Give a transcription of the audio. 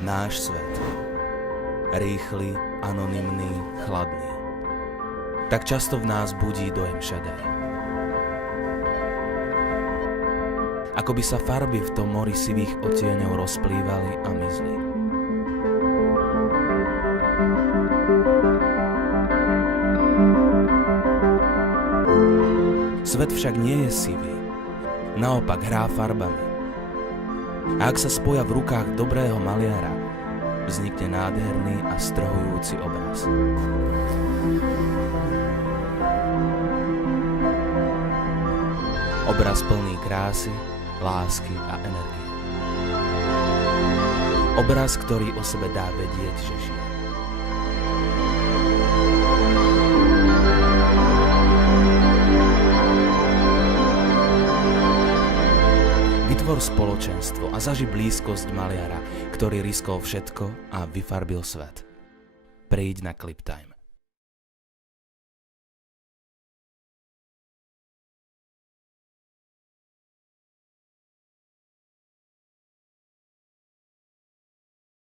Náš svet. Rýchly, anonymný, chladný. Tak často v nás budí dojem šedej. Ako by sa farby v tom mori sivých odtieňov rozplývali a mizli. Svet však nie je sivý, naopak hrá farbami. A ak sa spoja v rukách dobrého maliara, vznikne nádherný a strhujúci obraz. Obraz plný krásy, lásky a energie. Obraz, ktorý o sebe dá vedieť, že žije. Vytvor spoločenstvo a zaži blízkosť maliara, ktorý riskol všetko a vyfarbil svet. Príď na Clip Time.